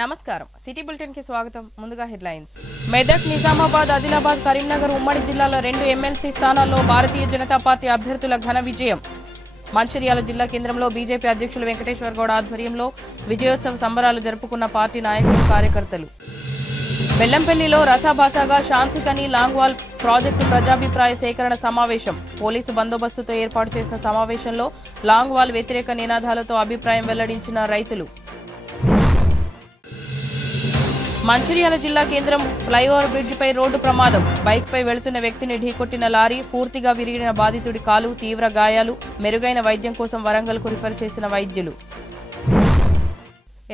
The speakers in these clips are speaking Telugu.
నమస్కారం సిటీ బులెటిన్ కి స్వాగతం ముందుగా హెడ్లైన్స్ మెదక్ నిజామాబాద్ ఆదిలాబాద్ కరీంనగర్ ఉమ్మడి జిల్లాల 2 ఎమ్మెల్సీ స్థానాల్లో భారతీయ జనతా పార్టీ అభ్యర్థుల ఘన విజయం మంచిర్యాల జిల్లా కేంద్రంలో బీజేపీ అధ్యక్షులు వెంకటేశ్వర్ గౌడ్ ఆధ్వర్యంలో విజయోత్సవ సంబరాలు జరుపుకున్న పార్టీ నాయకులు కార్యకర్తలు బెల్లంపల్లిలో రసాభాసాగా శాంతికని లాంగ్వాల్ ప్రాజెక్టు ప్రజాభిప్రాయ సేకరణ సమావేశం పోలీసు బందోబస్తుతో ఏర్పాటు చేసిన సమావేశంలో లాంగ్వాల్ వ్యతిరేక నినాదాలతో అభిప్రాయం వెల్లడించిన రైతులు మంచిర్యాల జిల్లా కేంద్రం ఫ్లైఓవర్ బ్రిడ్జిపై రోడ్డు ప్రమాదం బైక్పై వెళుతున్న వ్యక్తిని ఢీకొట్టిన లారీ పూర్తిగా విరిగిన బాధితుడి కాలు తీవ్ర గాయాలు మెరుగైన వైద్యం కోసం వరంగల్కు రిఫర్ చేసిన వైద్యులు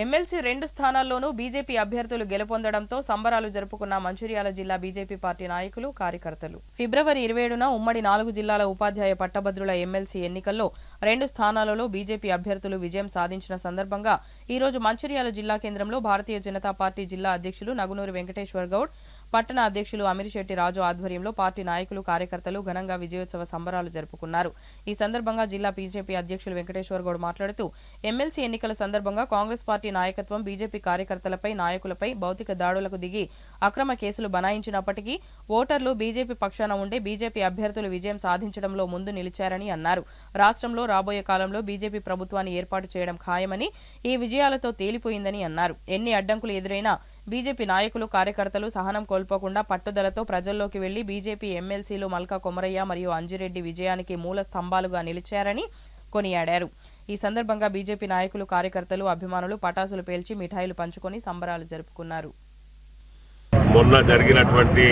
ఎమ్మెల్సీ 2 స్థానాల్లోనూ బీజేపీ అభ్యర్థులు గెలుపొందడంతో సంబరాలు జరుపుకున్న మంచిర్యాల జిల్లా బీజేపీ పార్టీ నాయకులు కార్యకర్తలు ఫిబ్రవరి 27న ఉమ్మడి 4 జిల్లాల ఉపాధ్యాయ పట్టభద్రుల ఎమ్మెల్సీ ఎన్నికల్లో 2 స్థానాలలో బీజేపీ అభ్యర్థులు విజయం సాధించిన సందర్భంగా ఈ రోజు మంచిర్యాల జిల్లా కేంద్రంలో భారతీయ జనతా పార్టీ జిల్లా అధ్యక్షులు నగునూరి వెంకటేశ్వర్ గౌడ్ పట్టణ అధ్యక్షులు అమిరిశెట్టి రాజు ఆధ్వర్యంలో పార్టీ నాయకులు కార్యకర్తలు ఘనంగా విజయోత్సవ సంబరాలు జరుపుకున్నారు ఈ సందర్భంగా జిల్లా బీజేపీ అధ్యక్షులు వెంకటేశ్వర్ గౌడ్ మాట్లాడుతూ ఎమ్మెల్సీ ఎన్నికల సందర్భంగా కాంగ్రెస్ పార్టీ నాయకత్వం బీజేపీ కార్యకర్తలపై నాయకులపై భౌతిక దాడులకు దిగి అక్రమ కేసులు బనాయించినప్పటికీ ఓటర్లు బీజేపీ పక్షాన ఉండే బీజేపీ అభ్యర్థులు విజయం సాధించడంలో ముందు నిలిచారని అన్నారు రాష్ట్రంలో రాబోయే కాలంలో బీజేపీ ప్రభుత్వాన్ని ఏర్పాటు చేయడం ఖాయమని ఈ విజయాలతో తేలిపోయిందని అన్నారు ఎన్ని అడ్డంకులు ఎదురైనా బీజేపీ నాయకులు కార్యకర్తలు సహనం కోల్పోకుండా పట్టుదలతో ప్రజల్లోకి వెళ్లి బీజేపీ ఎమ్మెల్సీలు మల్కా కొమరయ్య మరియు అంజిరెడ్డి విజయానికి మూల స్తంభాలుగా నిలిచారని కొనియాడారు ఈ సందర్భంగా బీజేపీ నాయకులు కార్యకర్తలు అభిమానులు పటాసులు పేల్చి మిఠాయిలు పంచుకొని సంబరాలు జరుపుకున్నారు మొన్న జరిగినటువంటి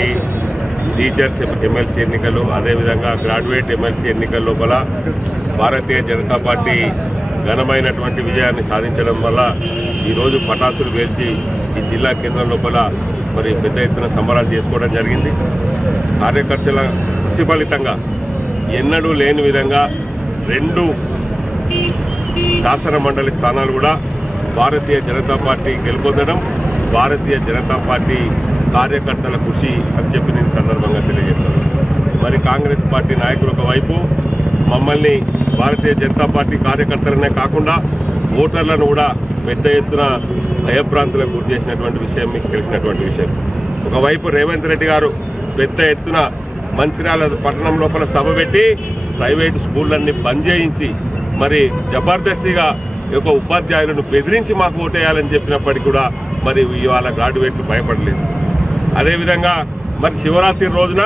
టీచర్స్ ఎమ్మెల్సీ ఎన్నికలు అదేవిధంగా గ్రాడ్యుయేట్ ఎమ్మెల్సీ ఎన్నికల లోపల భారతీయ జనతా పార్టీ ఘనమైనటువంటి విజయాన్ని సాధించడం వల్ల ఈరోజు పటాసులు పేల్చి ఈ జిల్లా కేంద్రం లోపల మరి పెద్ద ఎత్తున సంబరాలు చేసుకోవడం జరిగింది కార్యకర్తల కృషి ఫలితంగా ఎన్నడూ లేని విధంగా 2 శాసన మండలి స్థానాలు కూడా భారతీయ జనతా పార్టీ గెలుపొందడం భారతీయ జనతా పార్టీ కార్యకర్తల కృషి అని చెప్పి నేను సందర్భంగా తెలియజేస్తాను మరి కాంగ్రెస్ పార్టీ నాయకులు ఒకవైపు మమ్మల్ని భారతీయ జనతా పార్టీ కార్యకర్తలనే కాకుండా ఓటర్లను కూడా పెద్ద ఎత్తున భయభ్రాంతులకు గురి చేసినటువంటి విషయం మీకు తెలిసినటువంటి విషయం ఒకవైపు రేవంత్ రెడ్డి గారు పెద్ద ఎత్తున మంచిర్యాల పట్టణం లోపల సభ పెట్టి ప్రైవేటు స్కూళ్ళన్నీ బంద్ చేయించి మరి జబర్దస్తిగా ఒక ఉపాధ్యాయులను బెదిరించి మాకు ఓటేయాలని చెప్పినప్పటికీ కూడా మరి ఇవాళ గ్రాడ్యుయేట్లు భయపడలేదు అదేవిధంగా మరి శివరాత్రి రోజున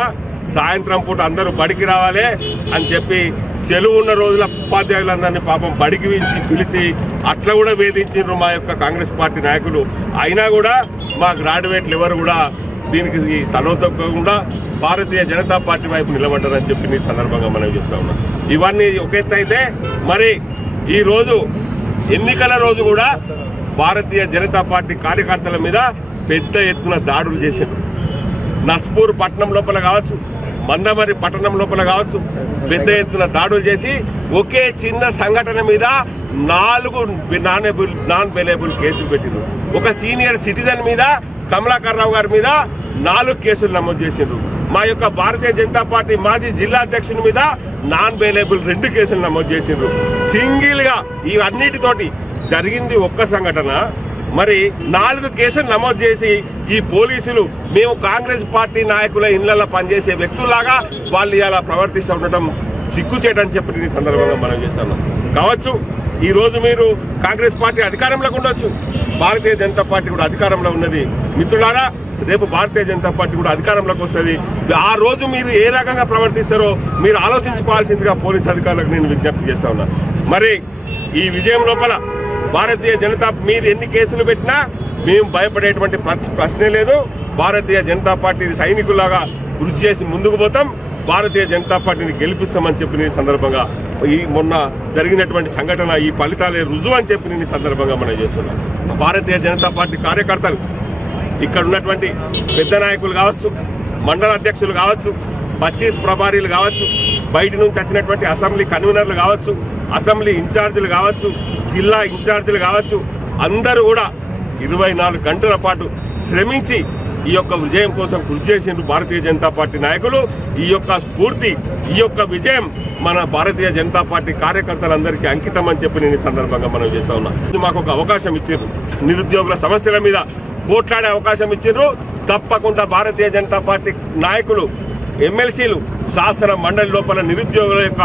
సాయంత్రం పూట అందరూ బడికి రావాలి అని చెప్పి సెలవు ఉన్న రోజుల ఉపాధ్యాయులందరినీ పాపం బడికి పిలిచి అట్లా కూడా వేధించారు మా యొక్క కాంగ్రెస్ పార్టీ నాయకులు అయినా కూడా మా గ్రాడ్యుయేట్లు ఎవరు కూడా దీనికి తలొత్తకుండా భారతీయ జనతా పార్టీ వైపు నిలబడ్డారని చెప్పి ఈ సందర్భంగా మనం చేస్తా ఉన్నాం ఇవన్నీ ఒక ఎత్తు అయితే మరి ఈరోజు ఎన్నికల రోజు కూడా భారతీయ జనతా పార్టీ కార్యకర్తల మీద పెద్ద ఎత్తున దాడులు చేశారు నస్పూర్ పట్టణం లోపల కావచ్చు మందమరి పట్టణం లోపల కావచ్చు పెద్ద ఎత్తున దాడులు చేసి ఒకే చిన్న సంఘటన మీద 4 నాన్ బెయిలబుల్ కేసులు పెట్టిండ్రు ఒక సీనియర్ సిటిజన్ మీద కమలాకర్ రావు గారి మీద 4 కేసులు నమోదు చేసిండ్రు మా యొక్క భారతీయ జనతా పార్టీ మాజీ జిల్లా అధ్యక్షుని మీద నాన్ బెయిలబుల్ 2 కేసులు నమోదు చేసిండ్రు సింగిల్ గా ఇవన్నిటితోటి జరిగింది ఒక్క సంఘటన మరి 4 కేసులు నమోదు చేసి ఈ పోలీసులు మేము కాంగ్రెస్ పార్టీ నాయకుల ఇళ్లలో పనిచేసే వ్యక్తుల్లాగా వాళ్ళు ఇలా ప్రవర్తిస్తూ ఉండటం సిగ్గుచేటని చెప్పి ఈ సందర్భంగా మనం చేస్తున్నాం కావచ్చు ఈ రోజు మీరు కాంగ్రెస్ పార్టీ అధికారంలోకి ఉండొచ్చు భారతీయ జనతా పార్టీ కూడా అధికారంలో ఉన్నది మిత్రులారా రేపు భారతీయ జనతా పార్టీ కూడా అధికారంలోకి వస్తుంది ఆ రోజు మీరు ఏ రకంగా ప్రవర్తిస్తారో మీరు ఆలోచించుకోవాల్సిందిగా పోలీసు అధికారులకు నేను విజ్ఞప్తి చేస్తా ఉన్నా మరి ఈ విజయం లోపల భారతీయ జనతా మీరు ఎన్ని కేసులు పెట్టినా మేము భయపడేటువంటి ప్రశ్నే లేదు భారతీయ జనతా పార్టీ సైనికులాగా కృషి చేసి ముందుకు పోతాం భారతీయ జనతా పార్టీని గెలిపిస్తామని చెప్పి నేను సందర్భంగా ఈ మొన్న జరిగినటువంటి సంఘటన ఈ ఫలితాలే రుజువు అని చెప్పి నేను సందర్భంగా మనం చేస్తున్నాం భారతీయ జనతా పార్టీ కార్యకర్తలు ఇక్కడ ఉన్నటువంటి పెద్ద నాయకులు కావచ్చు మండల అధ్యక్షులు కావచ్చు 25 ప్రభారీలు కావచ్చు బయట నుంచి వచ్చినటువంటి అసెంబ్లీ కన్వీనర్లు కావచ్చు అసెంబ్లీ ఇన్ఛార్జీలు కావచ్చు జిల్లా ఇన్ఛార్జీలు కావచ్చు అందరూ కూడా 24 గంటల పాటు శ్రమించి ఈ యొక్క విజయం కోసం కృషి చేసిండ్రు భారతీయ జనతా పార్టీ నాయకులు. ఈ యొక్క స్ఫూర్తి, ఈ యొక్క విజయం మన భారతీయ జనతా పార్టీ కార్యకర్తలందరికీ అంకితం అని చెప్పి నేను ఈ సందర్భంగా మనం చేస్తా ఉన్నా. మాకు ఒక అవకాశం ఇచ్చారు, నిరుద్యోగుల సమస్యల మీద పోట్లాడే అవకాశం ఇచ్చారు. తప్పకుండా భారతీయ జనతా పార్టీ నాయకులు, ఎమ్మెల్సీలు శాసన మండలి లోపల నిరుద్యోగుల యొక్క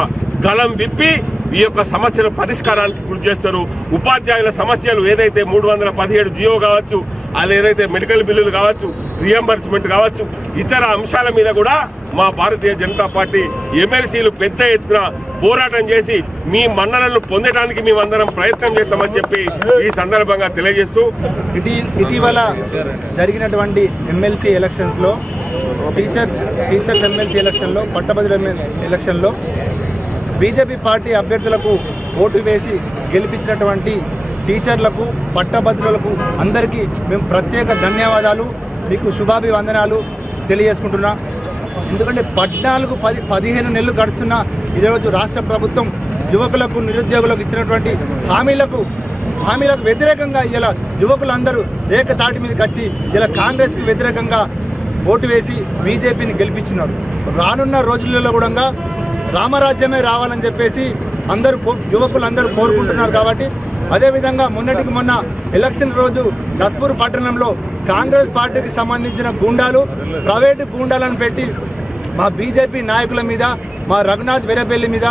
గలం విప్పి ఈ యొక్క సమస్యల పరిష్కారానికి కృషి చేస్తారు. ఉపాధ్యాయుల సమస్యలు ఏదైతే 317 జియో కావచ్చు, అది ఏదైతే మెడికల్ బిల్లులు కావచ్చు, రియంబర్స్మెంట్ కావచ్చు, ఇతర అంశాల మీద కూడా మా భారతీయ జనతా పార్టీ ఎమ్మెల్సీలు పెద్ద ఎత్తున పోరాటం చేసి మీ మన్ననలను పొందడానికి మేమందరం ప్రయత్నం చేస్తామని చెప్పి ఈ సందర్భంగా తెలియజేస్తూ, ఇటీవల జరిగినటువంటి ఎమ్మెల్సీ ఎలక్షన్స్లో టీచర్స్ ఎమ్మెల్సీ ఎలక్షన్లో, పట్టభద్రుల ఎలక్షన్లో బీజేపీ పార్టీ అభ్యర్థులకు ఓటు వేసి గెలిపించినటువంటి టీచర్లకు, పట్టభద్రులకు అందరికీ మేము ప్రత్యేక ధన్యవాదాలు, మీకు శుభాభివందనాలు తెలియజేసుకుంటున్నా. ఎందుకంటే 14-15 నెలలు గడుస్తున్న ఈరోజు రాష్ట్ర ప్రభుత్వం యువకులకు, నిరుద్యోగులకు ఇచ్చినటువంటి హామీలకు వ్యతిరేకంగా ఇలా యువకులందరూ ఏకతాటి మీదకి వచ్చి ఇలా కాంగ్రెస్కి వ్యతిరేకంగా ఓటు వేసి బీజేపీని గెలిపించినారు. రానున్న రోజులలో కూడా రామరాజ్యమే రావాలని చెప్పేసి యువకులందరూ కోరుకుంటున్నారు. కాబట్టి అదేవిధంగా మొన్నటికి మొన్న ఎలక్షన్ రోజు దస్పూర్ పట్టణంలో కాంగ్రెస్ పార్టీకి సంబంధించిన గూండాలు, ప్రైవేటు గూండాలను పెట్టి మా బీజేపీ నాయకుల మీద, మా రఘునాథ్ వీరపల్లి మీద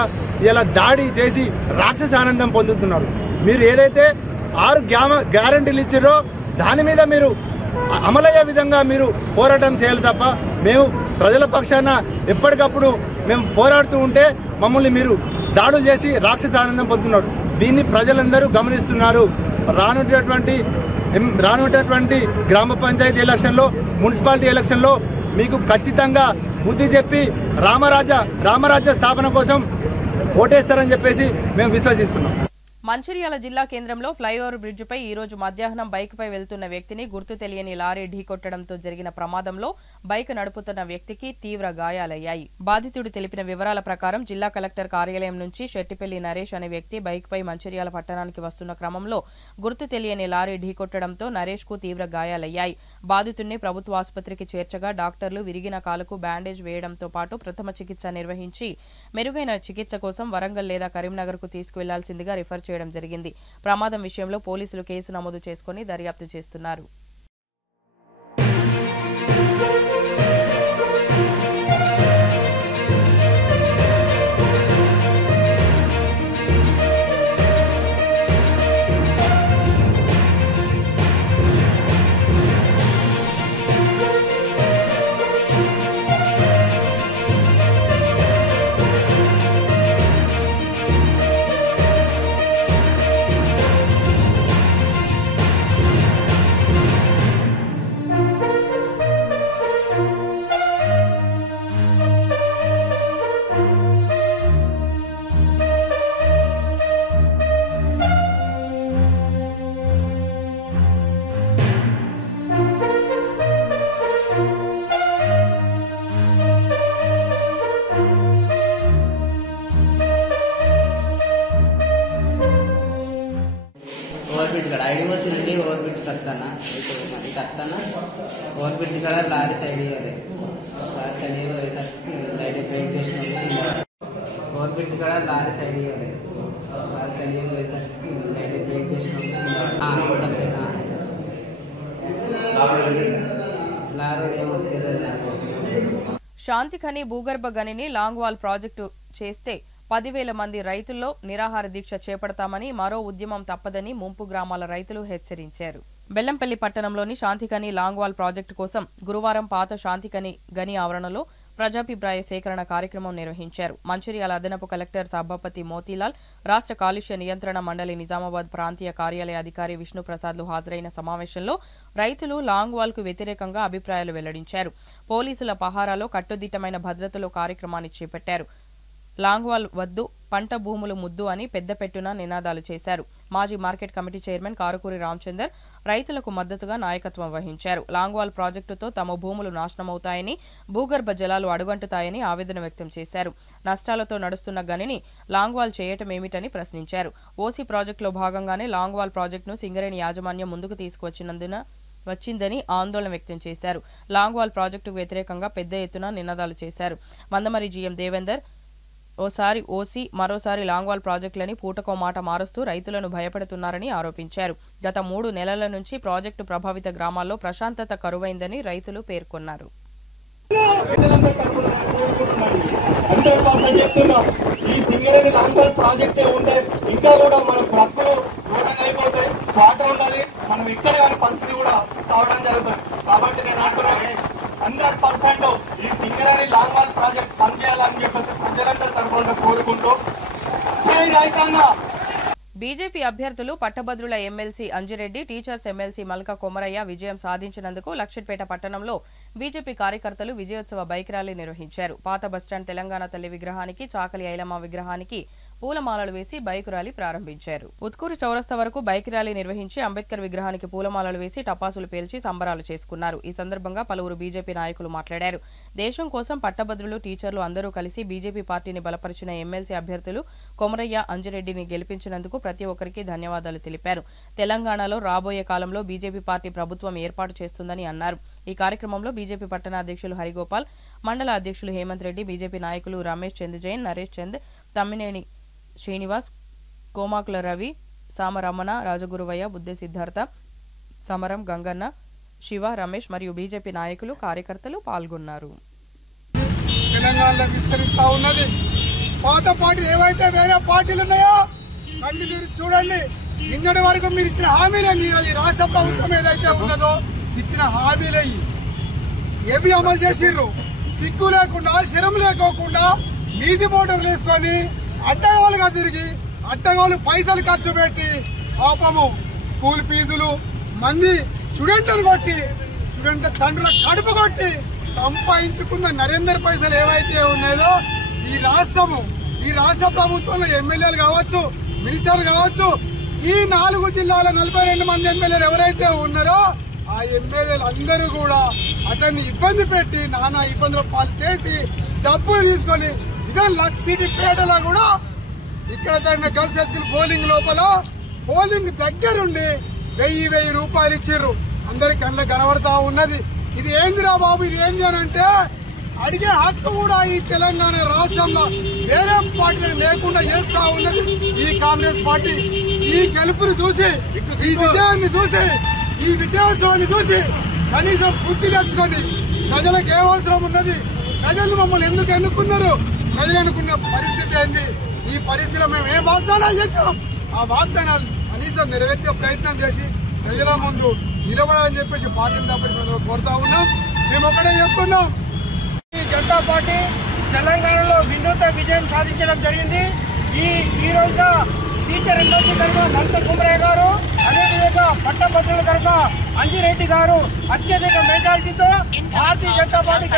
ఇలా దాడి చేసి రాక్షస ఆనందం పొందుతున్నారు. మీరు ఏదైతే 6 గ్యారంటీలు ఇచ్చారో దాని మీద మీరు అమలయ్యే విధంగా మీరు పోరాటం చేయాలి తప్ప మేము ప్రజల పక్షాన ఎప్పటికప్పుడు మేము పోరాడుతూ ఉంటే మమ్మల్ని మీరు దాడులు చేసి రాక్షస ఆనందం పొందుతున్నారు. దీన్ని ప్రజలందరూ గమనిస్తున్నారు. రానున్నటువంటి గ్రామ పంచాయతీ ఎలక్షన్లో, మున్సిపాలిటీ ఎలక్షన్లో మీకు ఖచ్చితంగా బుద్ధి చెప్పి రామరాజ్య స్థాపన కోసం ఓటేస్తారని చెప్పేసి మేము విశ్వసిస్తున్నాం. మంచిర్యాల జిల్లా కేంద్రంలో ఫ్లైఓవర్ బ్రిడ్జిపై ఈ రోజు మధ్యాహ్నం బైక్పై వెళ్తున్న వ్యక్తిని గుర్తు తెలియని లారీ ఢీకొట్టడంతో జరిగిన ప్రమాదంలో బైక్ నడుపుతున్న వ్యక్తికి తీవ్ర గాయాలయ్యాయి. బాధితుడు తెలిపిన వివరాల ప్రకారం జిల్లా కలెక్టర్ కార్యాలయం నుంచి శెట్టిపల్లి నరేష్ అనే వ్యక్తి బైక్పై మంచిర్యాల పట్టణానికి వస్తున్న క్రమంలో గుర్తు తెలియని లారీ ఢీకొట్టడంతో నరేష్ కు తీవ్ర గాయాలయ్యాయి. బాధితుడిని ప్రభుత్వ ఆసుపత్రికి చేర్చగా డాక్టర్లు విరిగిన కాలుకు బ్యాండేజ్ వేయడంతో పాటు ప్రథమ చికిత్స నిర్వహించి మెరుగైన చికిత్స కోసం వరంగల్ లేదా కరీంనగర్ కు తీసుకువెళ్లాల్సిందిగా రిఫర్ చేయడం జరిగింది. ప్రమాదం విషయంలో పోలీసులు కేసు నమోదు చేసుకుని దర్యాప్తు చేస్తున్నారు. ओवर ब्रिज कड़ा lorry side light break over bridge कड़ा lorry side light break Shanti Khani భూగర్భ గనిని లాంగ్ వాల్ ప్రాజెక్టు చేస్తే 10,000 మంది రైతుల్లో నిరాహార దీక్ష చేపడతామని, మరో ఉద్యమం తప్పదని ముంపు గ్రామాల రైతులు హెచ్చరించారు. బెల్లంపల్లి పట్టణంలోని శాంతిఖని లాంగ్ వాల్ ప్రాజెక్టు కోసం గురువారం పాత శాంతిఖని గని ఆవరణలో ప్రజాభిప్రాయ సేకరణ కార్యక్రమం నిర్వహించారు. మంచిర్యాల అదనపు కలెక్టర్ సభాపతి మోతీలాల్, రాష్ట్ర కాలుష్య నియంత్రణ మండలి నిజామాబాద్ ప్రాంతీయ కార్యాలయ అధికారి విష్ణుప్రసాద్లు హాజరైన సమావేశంలో రైతులు లాంగ్ వాల్ కు వ్యతిరేకంగా అభిప్రాయాలు వెల్లడించారు. పోలీసుల పహారాలో కట్టుదిట్టమైన భద్రతలో కార్యక్రమాన్ని చేపట్టారు. లాంగ్ వాల్ వద్దు, పంట భూములు ముద్దు అని పెద్ద పెట్టున నినాదాలు చేశారు. మాజీ market committee chairman Karukuri Ramachandar రైతులకు మద్దతుగా నాయకత్వం వహించారు. లాంగ్ వాల్ ప్రాజెక్టుతో తమ భూములు నాశనమవుతాయని, భూగర్భ జలాలు అడుగంటుతాయని ఆవేదన వ్యక్తం చేశారు. నష్టాలతో నడుస్తున్న గనిని లాంగ్ వాల్ చేయటమేమిటని ప్రశ్నించారు. ఓసీ ప్రాజెక్టులో భాగంగానే లాంగ్ వాల్ ప్రాజెక్టును సింగరేణి యాజమాన్యం ముందుకు తీసుకువచ్చినందున వచ్చిందని ఆందోళన వ్యక్తం చేశారు. లాంగ్వాల్ ప్రాజెక్టుకు వ్యతిరేకంగా పెద్ద ఎత్తున నినాదాలు చేశారు. మందమరి జీఎం దేవేందర్ ఓసారి ఓసీ మరోసారి లాంగ్వాల్ ప్రాజెక్టులని పూటకో మాట మారుస్తూ రైతులను భయపెడుతున్నారని ఆరోపించారు. గత 3 నెలల నుంచి ప్రాజెక్టు ప్రభావిత గ్రామాల్లో ప్రశాంతత కరువైందని రైతులు పేర్కొన్నారు. ఈ సింగరేణి లాంగ్వేజ్ ప్రాజెక్టే ఉంటే ఇంకా కూడా మన బ్రతుకులు దూరంగా అయిపోతాయి. వాటర్ ఉన్నది, మనం ఇక్కడ కానీ పరిస్థితి కూడా కావడం జరుగుతుంది. కాబట్టి నేను అంటున్నాను 100% ఈ సింగరేణి లాంగ్వేజ్ ప్రాజెక్ట్ పనిచేయాలని చెప్పేసి ప్రజలందరూ తరఫున కోరుకుంటూ రైతాంగ బీజేపీ అభ్యర్థులు పట్టభద్రుల MLC Anjireddy, teachers MLC Malka Komaraiah విజయం సాధించినందుకు లక్షిట్పేట పట్టణంలో బీజేపీ కార్యకర్తలు విజయోత్సవ బైక్ ర్యాలీ నిర్వహించారు. పాత బస్టాండ్ తెలంగాణ తల్లి విగ్రహానికి, చాకలి ఐలమ్మ విగ్రహానికి పూలమాలలు వేసి బైక్ ర్యాలీ ప్రారంభించారు. ఉత్కూరు చౌరస్తా వరకు బైక్ ర్యాలీ నిర్వహించి అంబేద్కర్ విగ్రహానికి పూలమాలలు వేసి టపాసులు పేల్చి సంబరాలు చేసుకున్నారు. ఈ సందర్భంగా పలువురు బీజేపీ నాయకులు మాట్లాడారు. దేశం కోసం పట్టభద్రులు, టీచర్లు అందరూ కలిసి బీజేపీ పార్టీని బలపరిచిన ఎమ్మెల్సీ అభ్యర్థులు కొమరయ్య, అంజిరెడ్డిని గెలిపించినందుకు ప్రతి ఒక్కరికి ధన్యవాదాలు తెలిపారు. తెలంగాణలో రాబోయే కాలంలో బీజేపీ పార్టీ ప్రభుత్వం ఏర్పాటు చేస్తుందని అన్నారు. ఈ కార్యక్రమంలో బీజేపీ పట్టణ అధ్యక్షులు హరిగోపాల్, మండల అధ్యక్షులు హేమంత్ రెడ్డి, బీజేపీ నాయకులు రమేష్ చంద్ జైన్, నరేష్ చంద్, తమ్మినేని శ్రీనివాస్, కోమాకుల రవి, సామరమణ, రాజగురువయ్య, బుద్ధే సిద్ధార్థ, సమరం, గంగన్న, శివ, రమేష్ మరియు బీజేపీ నాయకులు, కార్యకర్తలు పాల్గొన్నారు. తెలంగాణలో విస్తరిస్తా ఉన్నది. పాత పార్టీలు ఏవైతే వేరే పార్టీలు ఉన్నాయో కళ్ళు తెరిచి చూడండి. నిన్నటి వరకు మీరు ఇచ్చిన హామీలేంది? అది రాష్ట్ర ప్రభుత్వం ఏదైతే ఉన్నదో ఇచ్చిన హామీలే ఏవి అమలు చేసిర్రు? సిగ్గు లేకుండా, శరం లేకోకుండా వీధి మోటార్లు వేసుకొని అడ్డగోలుగా తిరిగి అడ్డగోలు పైసలు ఖర్చు పెట్టి పాపము స్కూల్ ఫీజులు మంది స్టూడెంట్లను కొట్టి స్టూడెంట్ల తండ్రుల కడుపు కొట్టి సంపాదించుకున్న నరేందర్ పైసలు ఏవైతే ఉన్నాయో ఈ రాష్ట్ర ప్రభుత్వంలో ఎమ్మెల్యేలు కావచ్చు, మినిస్టర్లు కావచ్చు, ఈ 4 జిల్లాల 42 మంది ఎమ్మెల్యేలు ఎవరైతే ఉన్నారో ఆ ఎమ్మెల్యేలు అందరూ కూడా అతన్ని ఇబ్బంది పెట్టి నానా ఇబ్బందులు పాలు చేసి డబ్బులు తీసుకొని ఇదే లక్సిటిపేటలో కూడా ఇక్కడ జరిగిన గర్ల్స్ హై స్కూల్ పోలింగ్ లోపల పోలింగ్ దగ్గరుండి 1000 రూపాయలు ఇచ్చిర్రు. అందరి కళ్ళ కనబడతా ఉన్నది. ఇది ఏందిరా బాబు, ఇది ఏంది అని అంటే అడిగే హక్కు కూడా ఈ తెలంగాణ రాష్ట్రంలో వేరే పార్టీలు లేకుండా చేస్తా ఉన్నది ఈ కాంగ్రెస్ పార్టీ. ఈ గెలుపుని చూసి, ఈ విజయాన్ని చూసి, ఈ విజయోత్సవాన్ని చూసి కనీసం బుద్ధి తెచ్చుకోండి. ప్రజలకు ఏ అవసరం ఉన్నది? ప్రజలు మమ్మల్ని ఎందుకు ఎన్నుకున్నారు? ప్రజలు అనుకున్న పరిస్థితి ఏంది? ఈ పరిస్థితిలో మేము ఏ వాగ్దానాలు చేసాం? ఆ వాగ్దానాలు కనీసం నెరవేర్చే ప్రయత్నం చేసి ప్రజల ముందు నిలబడాలని చెప్పేసి పార్టీని తప్పని కోరుతా ఉన్నాం. మేము ఒకటే చెప్తున్నాం, జనతా పార్టీ తెలంగాణలో వినూత్న విజయం సాధించడం జరిగింది. ఈ రోజున టీచర్ ఎమ్మెల్సీ తరఫున మల్క కుమరయ్య గారు, అదేవిధంగా పట్టభద్రుల తరఫున అంజిరెడ్డి గారు అత్యధిక మెజారిటీతో భారతీయ జనతా పార్టీ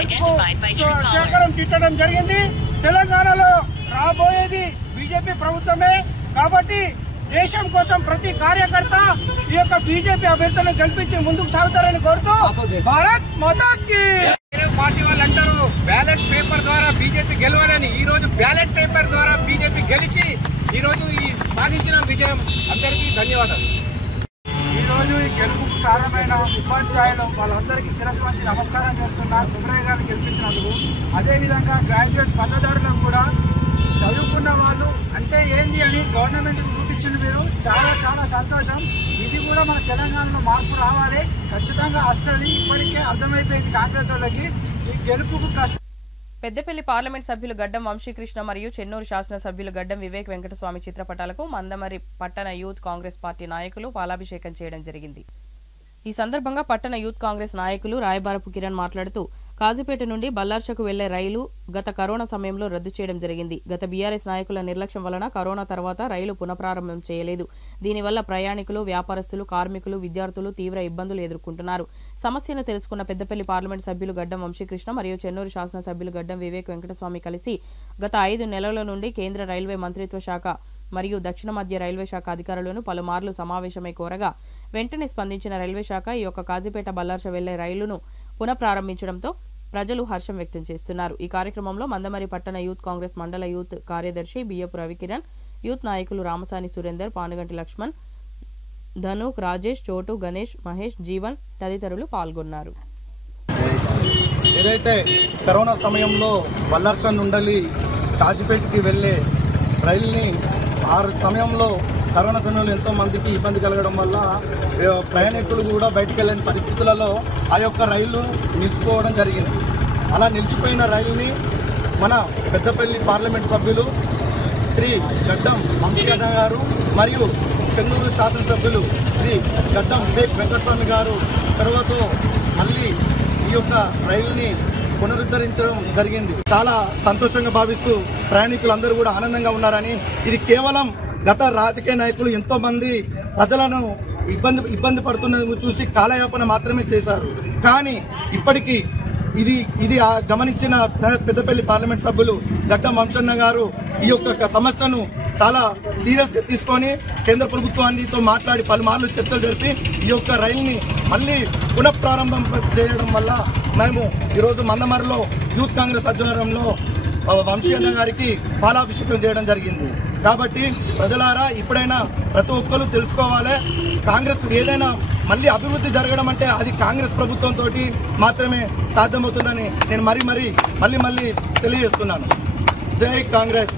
శేఖరం తిట్టడం జరిగింది. తెలంగాణలో రాబోయేది బీజేపీ ప్రభుత్వమే కాబట్టి దేశం కోసం ప్రతి కార్యకర్త ఈ యొక్క బీజేపీ అభ్యర్థులను గెలిపించి ముందుకు సాగుతారని కోరుతూ భారత్ మాతాకి. పార్టీ వాళ్ళు అంటారు బ్యాలెట్ పేపర్ ద్వారా బీజేపీ గెలవాలని. ఈ రోజు బ్యాలెట్ పేపర్ ద్వారా బీజేపీ గెలిచి ఈ రోజు ఈ సాధించిన విజయం అందరికీ ధన్యవాదాలు. ఈ రోజు ఈ గెలుపుకు కారణమైన ఉపాధ్యాయులు వాళ్ళందరికీ శిరస్సు వంచి నమస్కారం చేస్తున్నా కుమరయ్య గారిని గెలిపించినందుకు. అదేవిధంగా గ్రాడ్యుయేట్ పట్టదారులకు కూడా చదువుకున్న వాళ్ళు అంటే ఏంది అని గవర్నమెంట్ చూపించింది. మీరు చాలా చాలా సంతోషం. ఇది కూడా మన తెలంగాణలో మార్పు రావాలి, ఖచ్చితంగా వస్తుంది. ఇప్పటికే అర్థమైపోయింది కాంగ్రెస్ వాళ్ళకి ఈ గెలుపుకు కష్టం. పెద్దపల్లి పార్లమెంట్ సభ్యులు గడ్డం వంశీకృష్ణ మరియు చెన్నూరు శాసనసభ్యులు గడ్డం వివేక్ వెంకటస్వామి చిత్రపటాలకు మందమరి పట్టణ యూత్ కాంగ్రెస్ పార్టీ నాయకులు పాలాభిషేకం చేయడం జరిగింది. ఈ సందర్భంగా పట్టణ యూత్ కాంగ్రెస్ నాయకులు రాయబారపు కిరణ్ మాట్లాడుతూ కాజీపేట నుండి బల్లార్షకు వెళ్లే రైలు గత కరోనా సమయంలో రద్దు చేయడం జరిగింది. గత బీఆర్ఎస్ నాయకుల నిర్లక్ష్యం వలన కరోనా తర్వాత రైలు పునఃప్రారంభం చేయలేదు. దీనివల్ల ప్రయాణికులు, వ్యాపారస్తులు, కార్మికులు, విద్యార్థులు తీవ్ర ఇబ్బందులు ఎదుర్కొంటున్నారు. సమస్యను తెలుసుకున్న పెద్దపల్లి పార్లమెంట్ సభ్యులు గడ్డం వంశీకృష్ణ మరియు చెన్నూరు శాసనసభ్యులు గడ్డం వివేక్ వెంకటస్వామి కలిసి గత 5 నెలల నుండి కేంద్ర రైల్వే మంత్రిత్వ శాఖ మరియు దక్షిణ మధ్య రైల్వే శాఖ అధికారులను పలుమార్లు సమావేశమై కోరగా వెంటనే స్పందించిన రైల్వే శాఖ ఈ యొక్క కాజీపేట బల్లార్ష వెళ్లే రైలును పునఃప్రారంభించడంతో ప్రజలు హర్షం వ్యక్తం చేస్తున్నారు. ఈ కార్యక్రమంలో మందమరి పట్టణ యూత్ కాంగ్రెస్ మండల యూత్ కార్యదర్శి బియ్యపు రవికిరణ్, యూత్ నాయకులు రామసాని సురేందర్, పానుగంటి లక్ష్మణ్, ధనుక్, రాజేష్, చోటు, గణేష్, మహేష్, జీవన్ తదితరులు పాల్గొన్నారు. ఏదైతే కరోనా సమయంలో వల్లర్షన్ నుండి కాజిపేటకి వెళ్ళే రైలుని ఆ సమయంలో కరోనా సమయంలో ఎంతో మందికి ఇబ్బంది కలగడం వల్ల ప్రయాణికులు కూడా బయటికి వెళ్ళని పరిస్థితులలో ఆ యొక్క రైలు నిలిచిపోవడం జరిగింది. అలా నిలిచిపోయిన రైలుని మన పెద్దపల్లి పార్లమెంట్ సభ్యులు శ్రీ గడ్డం వంశీయన్న గారు మరియు చెన్నూరు శాసనసభ్యులు శ్రీ గడ్డం షేక్ వెంకటస్వామి గారు చొరవతో మళ్ళీ ఈ యొక్క రైలుని పునరుద్ధరించడం జరిగింది. చాలా సంతోషంగా భావిస్తూ ప్రయాణికులందరూ కూడా ఆనందంగా ఉన్నారని, ఇది కేవలం గత రాజకీయ నాయకులు ఎంతో మంది ప్రజలను ఇబ్బంది పడుతున్నది చూసి కాలయాపన మాత్రమే చేశారు. కానీ ఇప్పటికీ ఇది గమనించిన పెద్దపల్లి పార్లమెంట్ సభ్యులు గడ్డం వంశన్న గారు ఈ యొక్క సమస్యను చాలా సీరియస్ గా తీసుకొని కేంద్ర ప్రభుత్వానితో మాట్లాడి పలుమార్లు చర్చలు జరిపి ఈ యొక్క రైలుని మళ్ళీ పునఃప్రారంభం చేయడం వల్ల మేము ఈరోజు మందమరిలో యూత్ కాంగ్రెస్ ఆధ్వర్యంలో వంశీయన్న గారికి పాలాభిషేకం చేయడం జరిగింది. కాబట్టి ప్రజలారా ఇప్పుడైనా ప్రతి ఒక్కరు తెలుసుకోవాలి, కాంగ్రెస్ ఏదైనా మళ్ళీ అభివృద్ధి జరగడం అంటే అది కాంగ్రెస్ ప్రభుత్వంతో మాత్రమే సాధ్యమవుతుందని నేను మళ్ళీ తెలియజేస్తున్నాను. జై కాంగ్రెస్,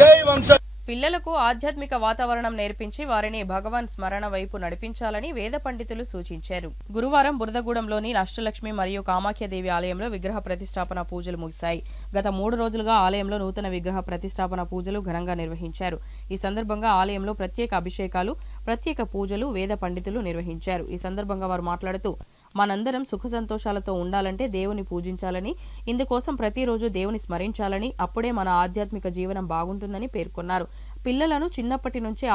జై వంశ. పిల్లలకు ఆధ్యాత్మిక వాతావరణం నేర్పించి వారిని భగవాన్ స్మరణ వైపు నడిపించాలని వేద పండితులు సూచించారు. గురువారం బురదగూడెంలోని అష్టలక్ష్మి మరియు కామాఖ్యదేవి ఆలయంలో విగ్రహ ప్రతిష్టాపన పూజలు ముగిశాయి. గత 3 రోజులుగా ఆలయంలో నూతన విగ్రహ ప్రతిష్టాపన పూజలు ఘనంగా నిర్వహించారు. ఈ సందర్భంగా ఆలయంలో ప్రత్యేక అభిషేకాలు, ప్రత్యేక పూజలు వేద పండితులు నిర్వహించారు. ఈ సందర్భంగా వారు మాట్లాడుతూ, మనందరం సుఖ సంతోషాలతో ఉండాలంటే దేవుని పూజించాలని, ఇందుకోసం ప్రతిరోజు దేవుని స్మరించాలని, అప్పుడే మన ఆధ్యాత్మిక జీవనం బాగుంటుందని పేర్కొన్నారు. పిల్లలను చిన్నప్పటి నుంచే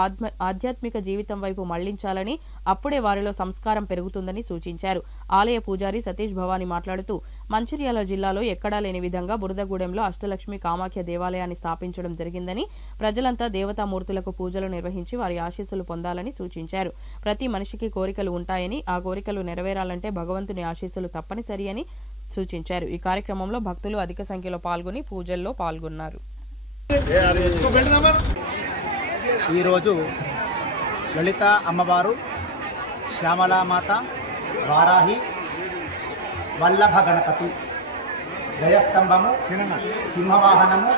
ఆధ్యాత్మిక జీవితం వైపు మళ్లించాలని, అప్పుడే వారిలో సంస్కారం పెరుగుతుందని సూచించారు. ఆలయ పూజారి సతీష్ భవానీ మాట్లాడుతూ, మంచిర్యాల జిల్లాలో ఎక్కడా లేని విధంగా బురదగూడెంలో అష్టలక్ష్మి కామాఖ్య దేవాలయాన్ని స్థాపించడం జరిగిందని, ప్రజలంతా దేవతామూర్తులకు పూజలు నిర్వహించి వారి ఆశీస్సులు పొందాలని సూచించారు. ప్రతి మనిషికి కోరికలు ఉంటాయని, ఆ కోరికలు నెరవేరాలంటే భగవంతుని ఆశీస్సులు తప్పనిసరి అని సూచించారు. ఈ కార్యక్రమంలో భక్తులు అధిక సంఖ్యలో పాల్గొని పూజల్లో పాల్గొన్నారు. ఈరోజు లలిత అమ్మవారు, శ్యామలామాత, వారాహి, వల్లభ గణపతి, గజస్తంభము, సింహవాహనము,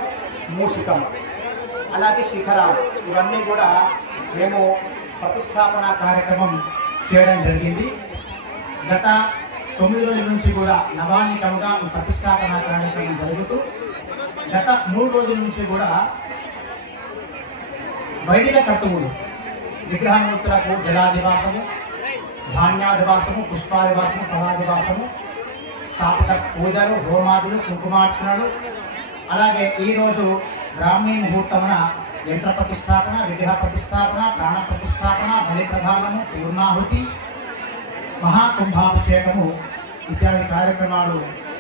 మూషికము, అలాగే శిఖరాలు ఇవన్నీ కూడా మేము ప్రతిష్టాపన కార్యక్రమం చేయడం జరిగింది. గత 9 రోజుల నుంచి కూడా నవాన్నికంగా ఈ ప్రతిష్టాపన కార్యక్రమం జరుగుతూ గత 3 రోజుల నుంచి కూడా వైదిక కర్తవులు విగ్రహమూర్తులకు జలాదివాసము, ధాన్యాదివాసము, పుష్పాదివాసము, ఫలాదివాసము, స్థాపిత పూజలు, హోమాదులు, కుంకుమార్చనలు, అలాగే ఈరోజు బ్రాహ్మీ ముహూర్తమున యంత్ర ప్రతిష్టాపన, విగ్రహ ప్రతిష్టాపన, ప్రాణ ప్రతిష్టాపన, బలి ప్రధానము, పూర్ణాహుతి, మహాకుంభాభిషేకము ఇత్యాది కార్యక్రమాలు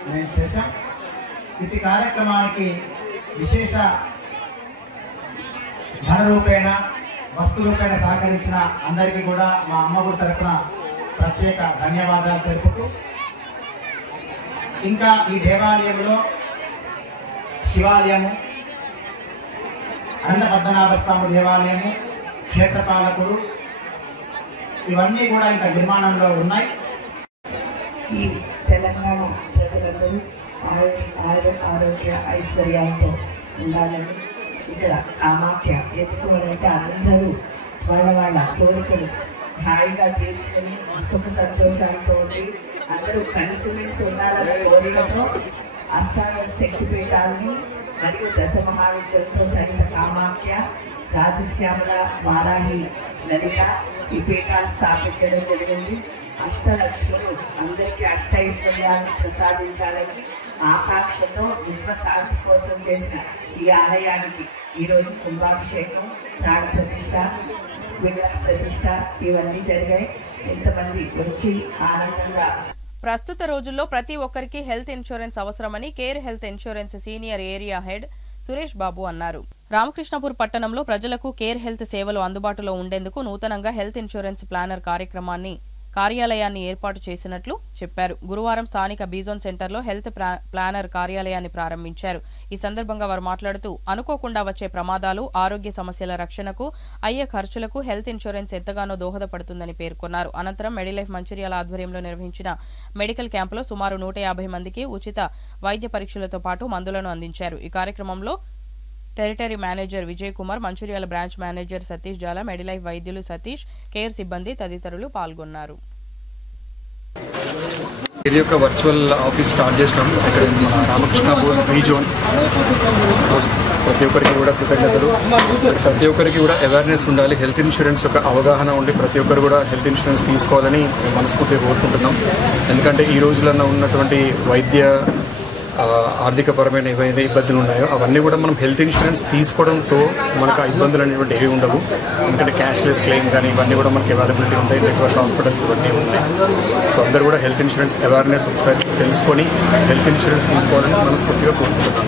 మేము చేశాం. ఇటు కార్యక్రమానికి విశేష ధన రూపేణ, వస్తు రూపేణ సహకరించిన అందరికీ కూడా మా అమ్మగుడి తరఫున ప్రత్యేక ధన్యవాదాలు తెలుపుతూ, ఇంకా ఈ దేవాలయంలో శివాలయము, అనంత పద్మనాభ స్వామి దేవాలయము, క్షేత్రపాలకుడు ఇవన్నీ కూడా ఇంకా నిర్మాణంలో ఉన్నాయి. ఈ తెలంగాణ ప్రజలందరూ ఆరోగ్య ఐశ్వర్యాలతో ఉండాలని, ఇక్కడ కామాఖ్య ఎత్తుకోవాలంటే అందరూ వాళ్ళ కోరికలు హాయిగా తీర్చుకొని సుఖ సంతోషాలతో ఉండి అందరూ కలిసిమెలిసి ఉండాలనే కోరికతో అష్టాదశ శక్తిపీఠాలని మరియు దశమహావిద్యులతో సహిత కామాఖ్య, రాజశ్యామల, వారాహి, లలిత ఈ పీఠాలు స్థాపించడం జరిగింది. అష్టలక్ష్ములు అందరికీ అష్టైశ్వర్యాలను ప్రసాదించాలని ఆకాంక్షతో విశ్వశాంతి కోసం చేసిన ఈ ఆలయానికి ఈరోజు కుంభాభిషేకం, ప్రాణ ప్రతిష్ఠ, విగ్రహ ప్రతిష్ఠ ఇవన్నీ జరిగాయి. ఎంతమంది వచ్చి ఆనందంగా. ప్రస్తుత రోజుల్లో ప్రతి ఒక్కరికి హెల్త్ ఇన్సూరెన్స్ అవసరమని Care health insurance senior area head Suresh Babu అన్నారు. రామకృష్ణపూర్ పట్టణంలో ప్రజలకు కేర్ హెల్త్ సేవలు అందుబాటులో ఉండేందుకు నూతనంగా హెల్త్ ఇన్సూరెన్స్ ప్లానర్ కార్యక్రమాన్ని కార్యాలయాన్ని ఏర్పాటు చేసినట్లు చెప్పారు. గురువారం స్థానిక బీజోన్ సెంటర్లో హెల్త్ ప్లానర్ కార్యాలయాన్ని ప్రారంభించారు. ఈ సందర్భంగా వారు మాట్లాడుతూ అనుకోకుండా వచ్చే ప్రమాదాలు, ఆరోగ్య సమస్యల రక్షణకు అయ్యే ఖర్చులకు హెల్త్ ఇన్సూరెన్స్ ఎంతగానో దోహదపడుతుందని పేర్కొన్నారు. అనంతరం మెడిలైఫ్ మంచిర్యాల ఆధ్వర్యంలో నిర్వహించిన మెడికల్ క్యాంపులో సుమారు 150 మందికి ఉచిత వైద్య పరీక్షలతో పాటు మందులను అందించారు. ఈ కార్యక్రమంలో territory manager Vijay Kumar, Mancherial branch manager Satish Jala, Medilife వైద్యులు సతీష్, కేర్ సిబ్బంది తదితరులు పాల్గొన్నారు. ఇది ఒక వర్చువల్ ఆఫీస్ స్టార్ట్ చేసినాం. ఇక్కడ మన రామకృష్ణాపూర్ బీజోన్ ప్రతి ఒక్కరికి కూడా కృతజ్ఞతలు. ప్రతి ఒక్కరికి కూడా అవేర్నెస్ ఉండాలి, హెల్త్ ఇన్సూరెన్స్ యొక్క అవగాహన ఉండి ప్రతి ఒక్కరు కూడా హెల్త్ ఇన్సూరెన్స్ తీసుకోవాలని మనస్ఫూర్తిగా కోరుకుంటున్నాం. ఎందుకంటే ఈ రోజులలో ఉన్నటువంటి వైద్య ఆర్థికపరమైన ఏవైతే ఇబ్బందులు ఉన్నాయో అవన్నీ కూడా మనం హెల్త్ ఇన్సూరెన్స్ తీసుకోవడంతో మనకు ఆ ఇబ్బందులు అనేటువంటి ఏవి ఉండవు. ఎందుకంటే క్యాష్లెస్ క్లెయిమ్ కానీ ఇవన్నీ కూడా మనకి అవైలబిలిటీ ఉంటాయి, నెట్వర్క్ హాస్పిటల్స్ ఇవన్నీ ఉంటాయి. సో అందరూ కూడా హెల్త్ ఇన్సూరెన్స్ అవేర్నెస్ ఒకసారి తెలుసుకొని హెల్త్ ఇన్సూరెన్స్ తీసుకోవాలని మనస్ఫూర్తిగా కోరుకుంటున్నాం.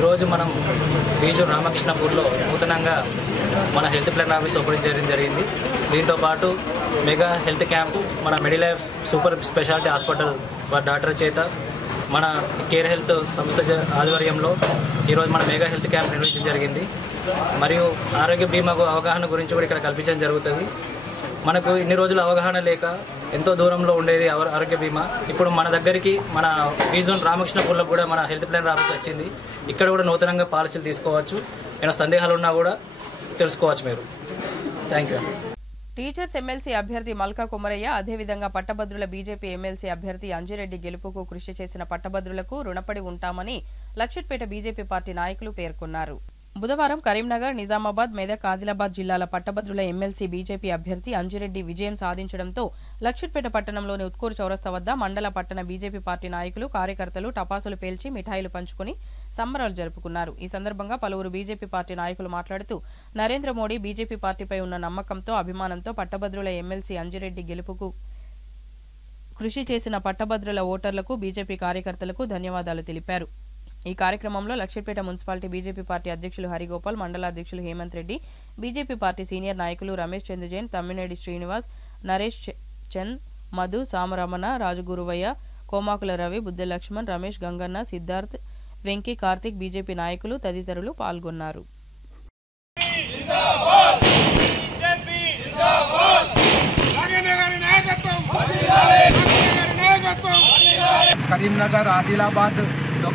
ఈరోజు మనం బీజూరు రామకృష్ణపూర్లో నూతనంగా మన హెల్త్ ప్లాన్ ఆఫీస్ ఓపెన్ చేయడం జరిగింది. దీంతోపాటు మెగా హెల్త్ క్యాంపు మన మెడిలైఫ్ సూపర్ స్పెషాలిటీ హాస్పిటల్ వారి డాక్టర్ చేత మన కేర్ హెల్త్ సంస్థ ఆధ్వర్యంలో ఈరోజు మన మెగా హెల్త్ క్యాంప్ నిర్వహించడం జరిగింది. మరియు ఆరోగ్య బీమాకు అవగాహన గురించి కూడా ఇక్కడ కల్పించడం జరుగుతుంది. మనకు ఇన్ని రోజులు అవగాహన లేక ఎంతో దూరంలో ఉండేది ఆరోగ్య బీమా. ఇప్పుడు మన దగ్గరికి మన బీజోన్ రామకృష్ణపూర్లో కూడా మన హెల్త్ ప్లాన్ ఆఫీస్ వచ్చింది. ఇక్కడ కూడా నూతనంగా పాలసీలు తీసుకోవచ్చు. ఏమైనా సందేహాలు ఉన్నా కూడా తెలుసుకోవచ్చు మీరు. Thank you. టీచర్స్ ఎమ్మెల్సీ అభ్యర్థి మల్కా కుమరయ్య, అదేవిధంగా పట్టభద్రుల బీజేపీ ఎమ్మెల్సీ అభ్యర్థి అంజిరెడ్డి గెలుపుకు కృషి చేసిన పట్టభద్రులకు రుణపడి ఉంటామని లక్షిట్పేట బీజేపీ పార్టీ నాయకులు పేర్కొన్నారు. బుధవారం కరీంనగర్, నిజామాబాద్, మెదక్, ఆదిలాబాద్ జిల్లాల పట్టభద్రుల ఎమ్మెల్సీ బీజేపీ అభ్యర్థి అంజిరెడ్డి విజయం సాధించడంతో లక్షిట్పేట పట్టణంలోని ఉత్కూరు చౌరస్తా వద్ద మండల పట్టణ బీజేపీ పార్టీ నాయకులు, కార్యకర్తలు టపాసులు పేల్చి మిఠాయిలు పంచుకుని సంబరాలు జరుపుకున్నారు. ఈ సందర్భంగా పలువురు బీజేపీ పార్టీ నాయకులు మాట్లాడుతూ నరేంద్ర మోడీ బీజేపీ పార్టీపై ఉన్న నమ్మకంతో, అభిమానంతో పట్టభద్రుల ఎమ్మెల్సీ అంజిరెడ్డి గెలుపుకు కృషి చేసిన పట్టభద్రుల ఓటర్లకు, బీజేపీ కార్యకర్తలకు ధన్యవాదాలు తెలిపారు. ఈ కార్యక్రమంలో లక్షిట్పేట మున్సిపాలిటీ బీజేపీ పార్టీ అధ్యక్షులు హరిగోపాల్, మండల అధ్యక్షులు Hemanth Reddy, BJP party senior నాయకులు రమేష్ చంద్ర జైన్, తమ్మినేడి శ్రీనివాస్, నరేష్ చంద్, మధు, సామరమణ, రాజగురువయ్య, కోమాకుల రవి, బుద్దె లక్ష్మణ్, రమేష్, గంగన్న, సిద్ధార్థ్, వెంకీ, కార్తిక్, బీజేపీ నాయకులు తదితరులు పాల్గొన్నారు. కరీంనగర్, ఆదిలాబాద్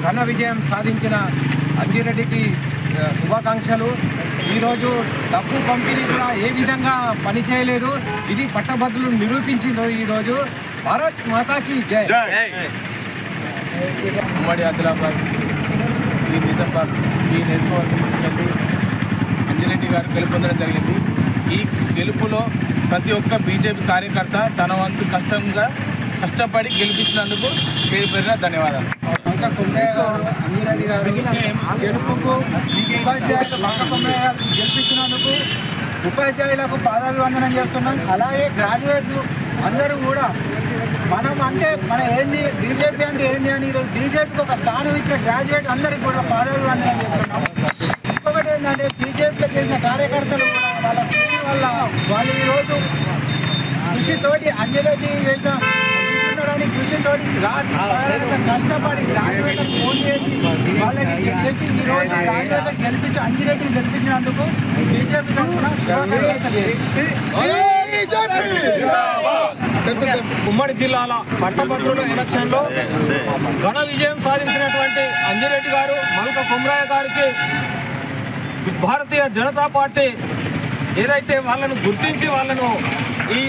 ఘన విజయం సాధించిన అంజిరెడ్డికి శుభాకాంక్షలు. ఈరోజు డబ్బు పంపిణీ కూడా ఏ విధంగా పనిచేయలేదు, ఇది పట్టభద్రులు నిరూపించింది. ఈరోజు భారత్ మాతాకి జై. ఉమ్మడి ఆదిలాబాద్ ఈ నియోజకవర్గం నుంచి అంజిరెడ్డి గారు గెలుపొందడం జరిగింది. ఈ గెలుపులో ప్రతి ఒక్క బీజేపీ కార్యకర్త తన వంతు కష్టపడి గెలిపించినందుకు పేరు పేరున ధన్యవాదాలు. అంజిరెడ్డి గారు గెలుపుకు ఉపాధ్యాయులు గెలిపించినందుకు ఉపాధ్యాయులకు పాదాభివందనం చేస్తున్నాం. అలాగే గ్రాడ్యుయేట్లు అందరూ కూడా మన ఏంది బీజేపీ అంటే ఏంది అని ఈరోజు బీజేపీకి ఒక స్థానం ఇచ్చిన గ్రాడ్యుయేట్ అందరికీ కూడా పాదాభివందనం చేస్తున్నాం. ఇంకొకటి ఏంటంటే బీజేపీలో చేసిన కార్యకర్తలు కూడా వాళ్ళ కృషి వల్ల వాళ్ళు ఈరోజు కృషితోటి అంజిరెడ్డి చేసిన కృషితోటి కష్టపడి గ్రాడ్యుయేట్లకు ఫోన్ చేసి వాళ్ళకి చేసి ఈరోజు గ్రాడ్యుయేట్లకు గెలిపించి అంజిరెడ్డిని గెలిపించినందుకు బీజేపీ తరఫున ఉమ్మడి జిల్లాల పట్టభద్రుల ఎలక్షన్లో ఘన విజయం సాధించినటువంటి అంజిరెడ్డి గారు, మల్కా కుమరయ్య గారికి భారతీయ జనతా పార్టీ ఏదైతే వాళ్ళను గుర్తించి వాళ్ళను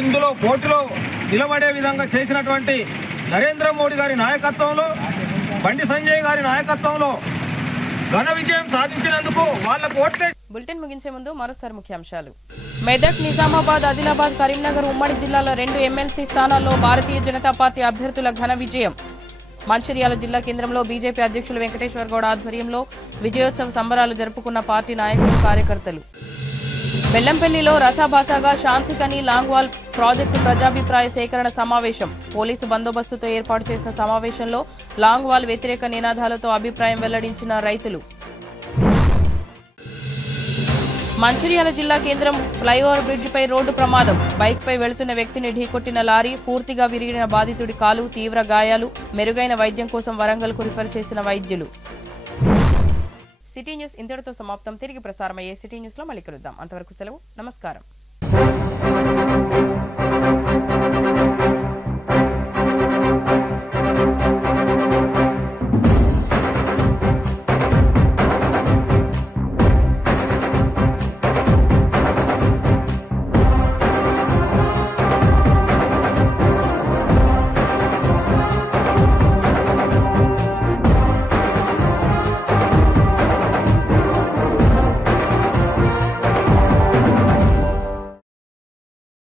ఇందులో పోటీలో నిలబడే విధంగా చేసినటువంటి నరేంద్ర మోడీ గారి నాయకత్వంలో, బండి సంజయ్ గారి నాయకత్వంలో ఘన విజయం సాధించినందుకు వాళ్ళకు ఓట్లే. బులెటిన్ ముగించే ముందు మరోసారి ముఖ్యాంశాలు. మెదక్, నిజామాబాద్, ఆదిలాబాద్, కరీంనగర్ ఉమ్మడి జిల్లాల 2 ఎమ్మెల్సీ స్థానాల్లో భారతీయ జనతా పార్టీ అభ్యర్థుల ఘన విజయం. మంచిర్యాల జిల్లా కేంద్రంలో బీజేపీ అధ్యక్షులు వెంకటేశ్వర గౌడ ఆధ్వర్యంలో విజయోత్సవ సంబరాలు జరుపుకున్న పార్టీ నాయకులు, కార్యకర్తలు. బెల్లంపల్లిలో రసాభాసాగా శాంతికని లాంగ్వాల్ ప్రాజెక్టు ప్రజాభిప్రాయ సేకరణ సమావేశం. పోలీసు బందోబస్తుతో ఏర్పాటు చేసిన సమావేశంలో లాంగ్వాల్ వ్యతిరేక నినాదాలతో అభిప్రాయం వెల్లడించిన రైతులు. మంచిర్యాల జిల్లా కేంద్రం ఫ్లైఓవర్ బ్రిడ్జిపై రోడ్డు ప్రమాదం. బైక్పై వెళుతున్న వ్యక్తిని ఢీకొట్టిన లారీ, పూర్తిగా విరిగిన బాధితుడి కాలు, తీవ్ర గాయాలు. మెరుగైన వైద్యం కోసం వరంగల్కు రిఫర్ చేసిన వైద్యులు. సిటీ న్యూస్ ఇంతటితో సమాప్తం. తిరిగి ప్రసారమయ్యే సిటీ న్యూస్లో మళ్ళీ కలుద్దాం. అంతవరకు సెలవు. నమస్కారం.